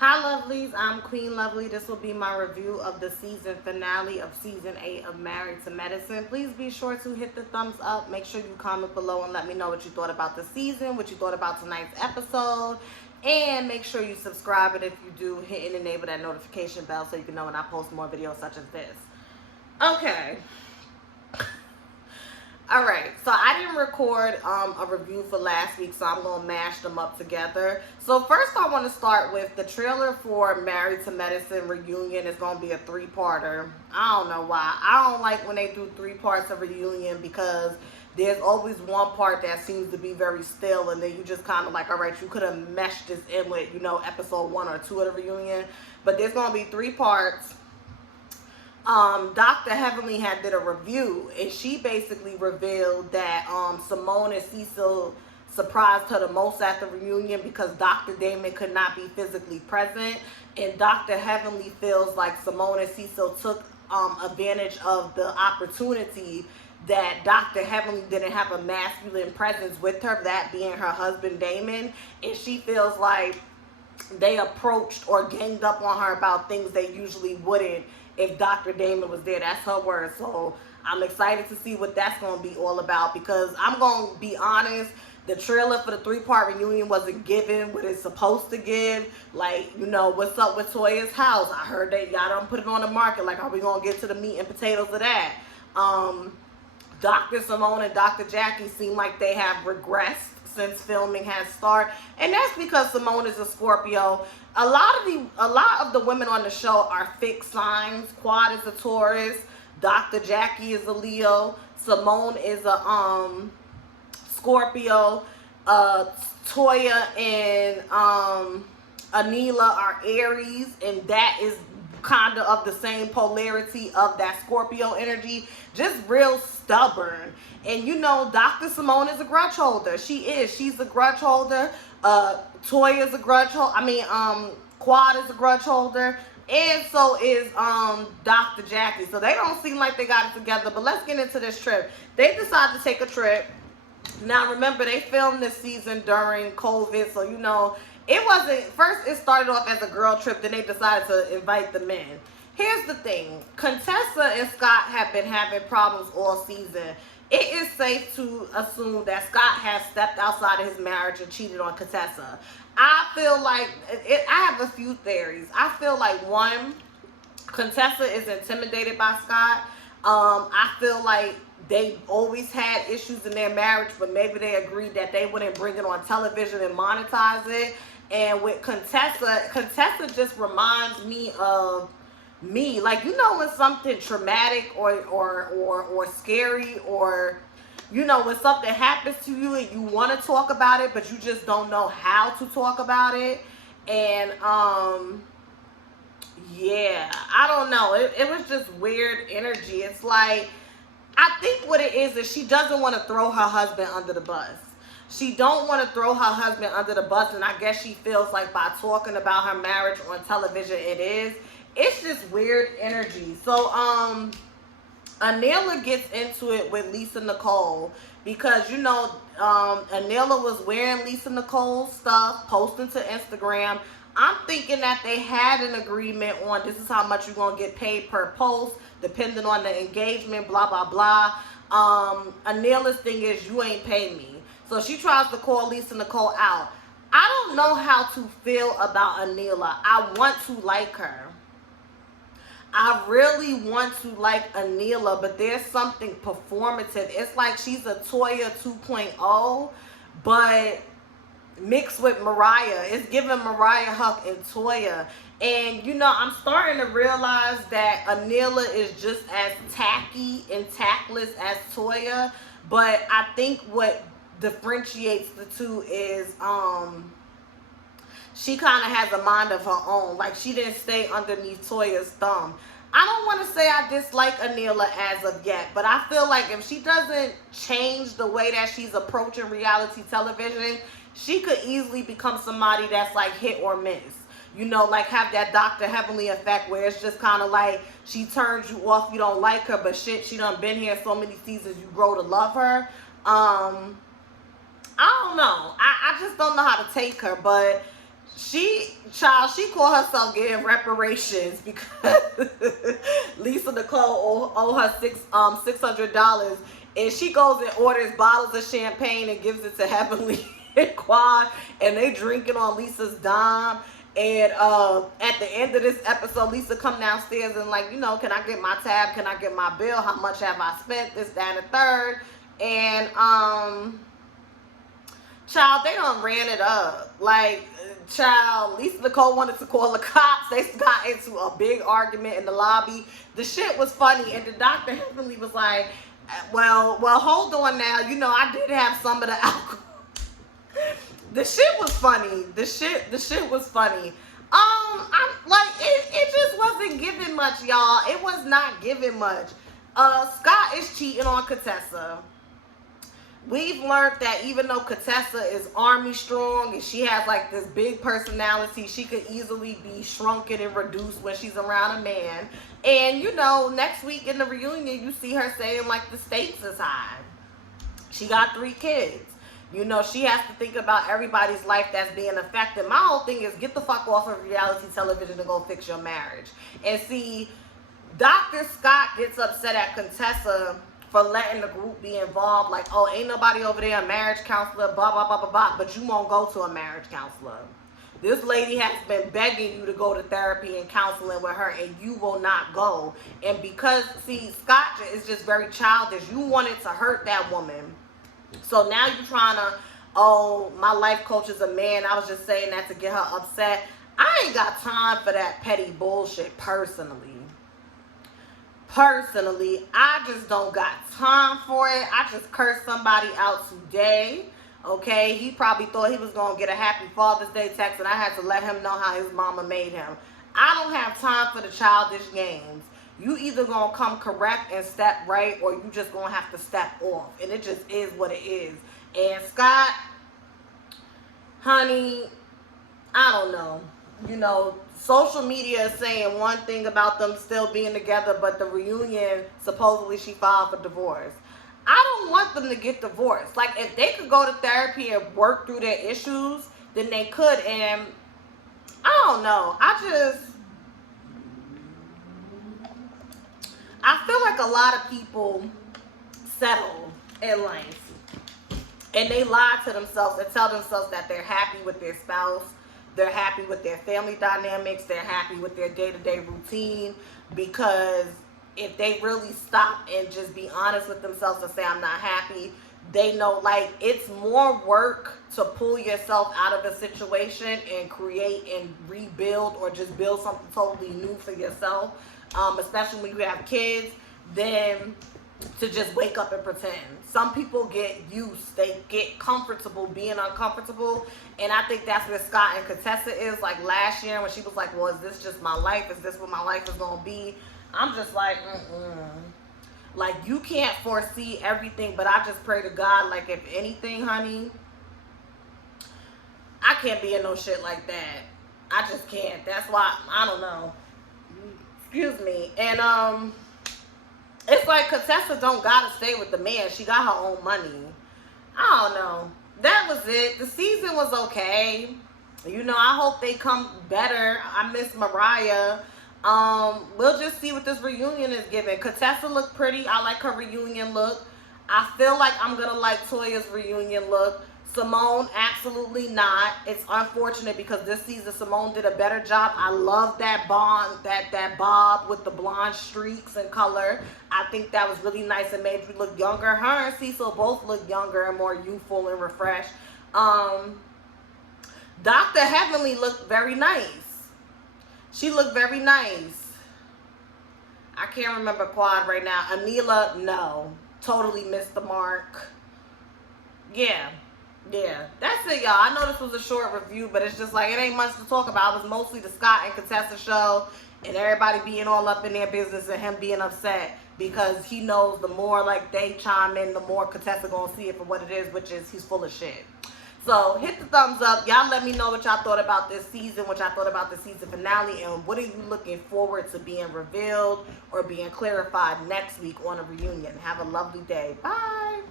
Hi lovelies, I'm Queen Lovely. This will be my review of the season finale of season 8 of Married to Medicine. Please be sure to hit the thumbs up. Make sure you comment below and let me know what you thought about the season, what you thought about tonight's episode. And make sure you subscribe, and if you do, hit and enable that notification bell so you can know when I post more videos such as this. Okay. Alright, so I didn't record a review for last week, so I'm going to mash them up together. So first I want to start with the trailer for Married to Medicine reunion is going to be a 3-parter. I don't know why. I don't like when they do 3 parts of reunion because there's always one part that seems to be very still, and then you just kind of like, alright, you could have meshed this in with, you know, episode 1 or 2 of the reunion. But there's going to be 3 parts. Dr. Heavenly had did a review, and she basically revealed that Simone and Cecil surprised her the most at the reunion because Dr. Damon could not be physically present, and Dr. Heavenly feels like Simone and Cecil took advantage of the opportunity that Dr. Heavenly didn't have a masculine presence with her, that being her husband Damon, and she feels like they approached or ganged up on her about things they usually wouldn't if Dr. Damon was there. That's her word. So I'm excited to see what that's going to be all about, because I'm going to be honest, the trailer for the 3-part reunion wasn't giving what it's supposed to give. Like, you know, what's up with Toya's house? I heard that y'all don't put it on the market. Like, are we going to get to the meat and potatoes of that? Dr. Simone and Dr. Jackie seem like they have regressed since filming has started, and that's because Simone is a Scorpio. A lot of the women on the show are fixed signs. Quad is a Taurus, Dr. Jackie is a Leo, Simone is a Scorpio, Toya and Anila are Aries, and that is kind of the same polarity of that Scorpio energy, just real stubborn. And you know, Dr. Simone is a grudge holder. She's a grudge holder. Toya is a grudge holder. Quad is a grudge holder, and so is Dr. Jackie. So they don't seem like they got it together. But let's get into this trip. They decided to take a trip. Now remember, they filmed this season during COVID, so you know, it wasn't, first it started off as a girl trip, then they decided to invite the men. Here's the thing, Contessa and Scott have been having problems all season. It is safe to assume that Scott has stepped outside of his marriage and cheated on Contessa. I feel like, I have a few theories. I feel like, one, Contessa is intimidated by Scott. I feel like they always had issues in their marriage, but maybe they agreed that they wouldn't bring it on television and monetize it. And with Contessa just reminds me of me. Like, you know, when something traumatic or scary, or, you know, when something happens to you and you want to talk about it, but you just don't know how to talk about it. And, yeah, I don't know. It was just weird energy. It's like, I think what it is she doesn't want to throw her husband under the bus. She don't want to throw her husband under the bus, and I guess she feels like by talking about her marriage on television, it's just weird energy. So, Anila gets into it with Lisa Nicole because, you know, Anila was wearing Lisa Nicole's stuff, posting to Instagram. I'm thinking that they had an agreement on this is how much you're going to get paid per post, depending on the engagement, blah, blah, blah. Anila's thing is, you ain't pay me. So she tries to call Lisa Nicole out. I don't know how to feel about Anila. I want to like her. I really want to like Anila, but there's something performative. It's like she's a Toya 2.0, but mixed with Mariah. It's giving Mariah Huck and Toya. And, you know, I'm starting to realize that Anila is just as tacky and tactless as Toya. But I think what differentiates the two is she kind of has a mind of her own. Like, she didn't stay underneath Toya's thumb. I don't want to say I dislike Anila as of yet, but I feel like if she doesn't change the way that she's approaching reality television, she could easily become somebody that's like hit or miss. You know, like have that Dr. Heavenly effect where it's just kind of like she turns you off, you don't like her, but shit, she done been here so many seasons, you grow to love her. I don't know. I just don't know how to take her, but She called herself getting reparations because Lisa Nicole owe her $600, and she goes and orders bottles of champagne and gives it to Heavenly and Quad, and they drinking on Lisa's dime. And at the end of this episode, Lisa come downstairs and like, can I get my tab? Can I get my bill? How much have I spent? This, that, and the third. And child, they done ran it up. Like, child, Lisa Nicole wanted to call the cops. They got into a big argument in the lobby. The shit was funny, and the Dr. Heavenly was like, well, hold on now. I did have some of the alcohol. The shit was funny. The shit was funny. I'm like, it just wasn't giving much, y'all. It was not giving much. Scott is cheating on Contessa. We've learned that even though Contessa is army strong and she has like this big personality, she could easily be shrunken and reduced when she's around a man. And next week in the reunion, you see her saying like the stakes is high. She got 3 kids. She has to think about everybody's life that's being affected. My whole thing is get the fuck off of reality television and go fix your marriage. And see, Dr. Scott gets upset at Contessa for letting the group be involved. Like, oh, ain't nobody over there a marriage counselor, blah, blah, blah, blah, blah. But you won't go to a marriage counselor. This lady has been begging you to go to therapy and counseling with her, and you will not go. And because, see, Scott is just very childish. You wanted to hurt that woman. So now you're trying to, oh, my life coach is a man. I was just saying that to get her upset. I ain't got time for that petty bullshit personally. I just don't got time for it. I just cursed somebody out today. Okay, he probably thought he was going to get a happy Father's Day text, and I had to let him know how his mama made him. I don't have time for the childish games. You either going to come correct and step right, or you just going to have to step off. And it just is what it is. And Scott, honey, I don't know. Social media is saying one thing about them still being together, but the reunion, supposedly she filed for divorce. I don't want them to get divorced. Like, if they could go to therapy and work through their issues, then they could. And I don't know. I feel like a lot of people settle in life and they lie to themselves and tell themselves that they're happy with their spouse, they're happy with their family dynamics, they're happy with their day-to-day routine, because if they really stop and just be honest with themselves and say, I'm not happy, they know, like, it's more work to pull yourself out of a situation and create and rebuild or just build something totally new for yourself, especially when you have kids, than to just wake up and pretend. Some people get used, they get comfortable being uncomfortable, and I think that's where Scott and Contessa is. Like last year when she was like, well, is this just my life? Is this what my life is going to be? I'm just like, Like, you can't foresee everything, but I just pray to God, like, if anything, honey, I can't be in no shit like that. I just can't. That's why, I don't know. Excuse me. And, it's like Contessa don't gotta stay with the man. She got her own money. I don't know. That was it. The season was okay. I hope they come better. I miss Mariah. We'll just see what this reunion is giving. Contessa looked pretty. I like her reunion look. I feel like I'm gonna like Toya's reunion look. Simone, absolutely not. It's unfortunate because this season Simone did a better job. I love that bond, that bob with the blonde streaks and color. I think that was really nice and made you look younger. Her and Cecil both look younger and more youthful and refreshed. Dr. Heavenly looked very nice. She looked very nice. I can't remember Quad right now. Anila, no. Totally missed the mark. Yeah, that's it, y'all. I know this was a short review, but it's just like, it ain't much to talk about. It was mostly the Scott and Contessa show and everybody being all up in their business and him being upset because he knows the more like they chime in, the more Contessa gonna see it for what it is, which is he's full of shit. So hit the thumbs up. Y'all let me know what y'all thought about this season, what y'all thought about the season finale, and what are you looking forward to being revealed or being clarified next week on a reunion. Have a lovely day. Bye.